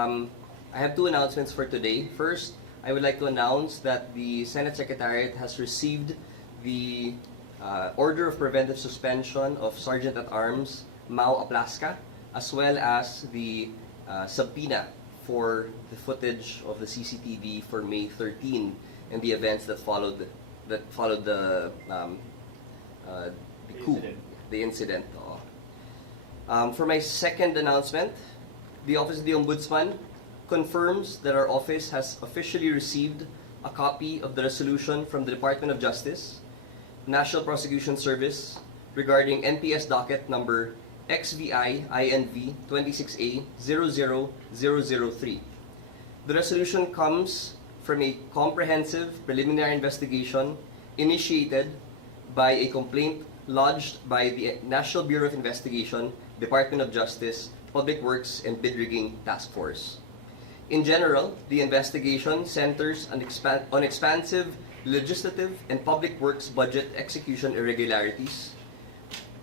I have two announcements for today. First, I would like to announce that the Senate Secretariat has received the order of preventive suspension of Sergeant-at-Arms Mau Aplaska, as well as the subpoena for the footage of the CCTV for May 13 and the events that followed the coup, the incident. For my second announcement, the Office of the Ombudsman confirms that our office has officially received a copy of the resolution from the Department of Justice, National Prosecution Service, regarding NPS docket number XVI-INV 26A00003. The resolution comes from a comprehensive preliminary investigation initiated by a complaint lodged by the National Bureau of Investigation, Department of Justice, Public Works, and Bid Rigging Task Force. In general, the investigation centers on expansive legislative and public works budget execution irregularities.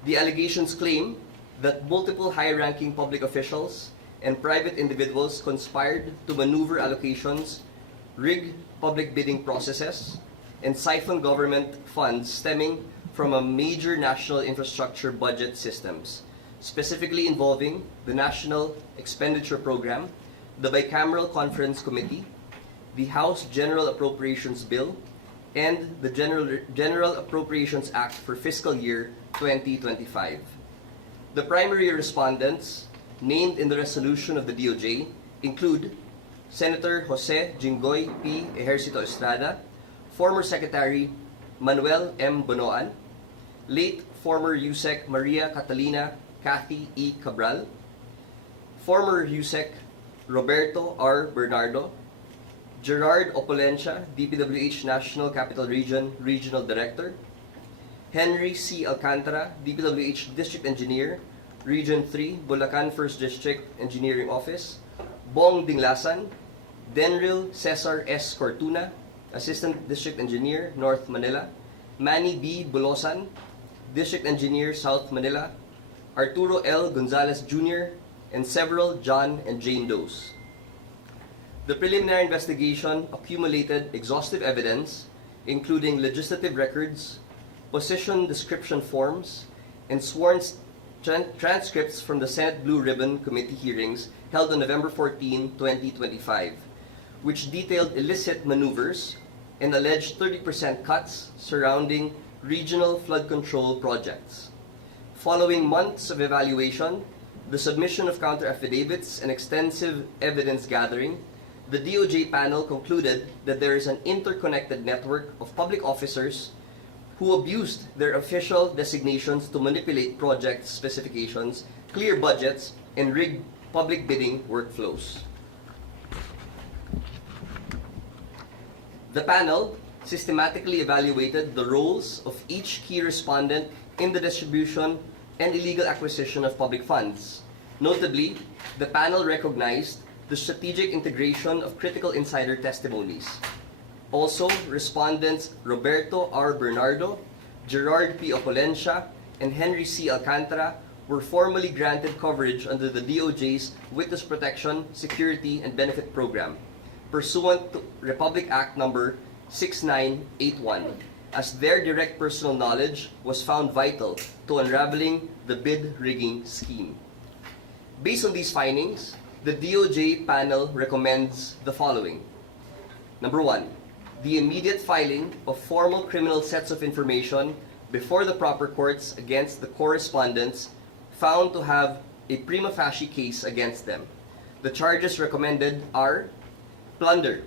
The allegations claim that multiple high-ranking public officials and private individuals conspired to maneuver allocations, rig public bidding processes, and siphon government funds stemming from a major national infrastructure budget systems, specifically involving the National Expenditure Program, the Bicameral Conference Committee, the House General Appropriations Bill, and the General Appropriations Act for fiscal year 2025. The primary respondents named in the resolution of the DOJ include Senator Jinggoy Estrada, former Secretary Manuel M. Bonoan, late former USEC Maria Catalina Cathy E. Cabral, former USEC Roberto R. Bernardo, Gerard Opolencia, DPWH National Capital Region Regional Director, Henry C. Alcantara, DPWH District Engineer, Region 3, Bulacan 1st District Engineering Office, Bong Dinglasan, Denril Cesar S. Cortuna, Assistant District Engineer, North Manila, Manny B. Bulosan, District Engineer, South Manila, Arturo L. Gonzalez Jr., and several John and Jane Does. The preliminary investigation accumulated exhaustive evidence, including legislative records, position description forms, and sworn transcripts from the Senate Blue Ribbon Committee hearings held on November 14, 2025, which detailed illicit maneuvers and alleged 30% cuts surrounding regional flood control projects. Following months of evaluation, the submission of counter-affidavits, and extensive evidence gathering, the DOJ panel concluded that there is an interconnected network of public officers who abused their official designations to manipulate project specifications, clear budgets, and rig public bidding workflows. The panel systematically evaluated the roles of each key respondent in the distribution and illegal acquisition of public funds. Notably, the panel recognized the strategic integration of critical insider testimonies. Also, respondents Roberto R. Bernardo, Gerard P. Opolencia, and Henry C. Alcantara were formally granted coverage under the DOJ's Witness Protection, Security, and Benefit Program, pursuant to Republic Act number 6981, as their direct personal knowledge was found vital to unraveling the bid rigging scheme. Based on these findings, the DOJ panel recommends the following. Number 1, the immediate filing of formal criminal sets of information before the proper courts against the correspondents found to have a prima facie case against them. The charges recommended are plunder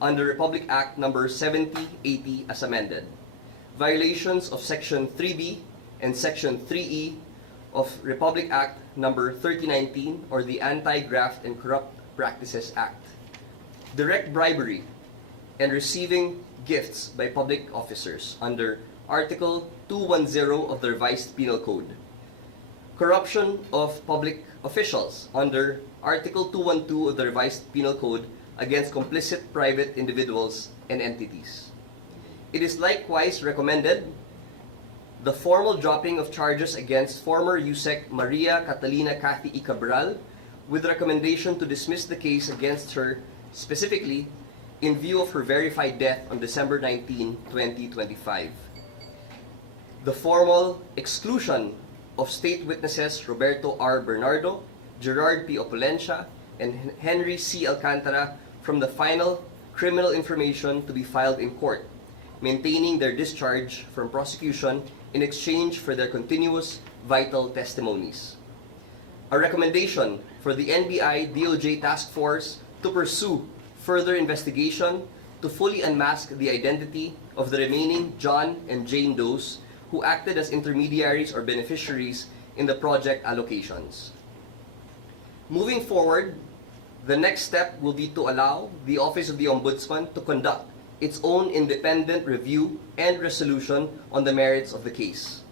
under Republic Act number 7080 as amended, violations of Section 3B and Section 3E of Republic Act number 3019 or the Anti-Graft and Corrupt Practices Act, direct bribery and receiving gifts by public officers under Article 210 of the Revised Penal Code, corruption of public officials under Article 212 of the Revised Penal Code against complicit private individuals and entities. It is likewise recommended the formal dropping of charges against former USEC Maria Catalina Cathy E. Cabral with recommendation to dismiss the case against her specifically in view of her verified death on December 19, 2025. The formal exclusion of state witnesses Roberto R. Bernardo, Gerard P. Opulencia, and Henry C. Alcantara from the final criminal information to be filed in court, maintaining their discharge from prosecution in exchange for their continuous vital testimonies. A recommendation for the NBI-DOJ Task Force to pursue further investigation to fully unmask the identity of the remaining John and Jane Does who acted as intermediaries or beneficiaries in the project allocations. Moving forward, the next step will be to allow the Office of the Ombudsman to conduct its own independent review and resolution on the merits of the case.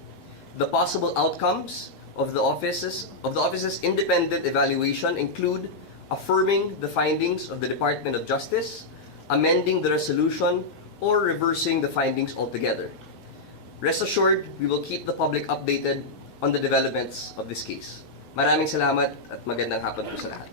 The possible outcomes of the office's independent evaluation include affirming the findings of the Department of Justice, amending the resolution, or reversing the findings altogether. Rest assured, we will keep the public updated on the developments of this case. Maraming salamat at magandang hapon po sa lahat.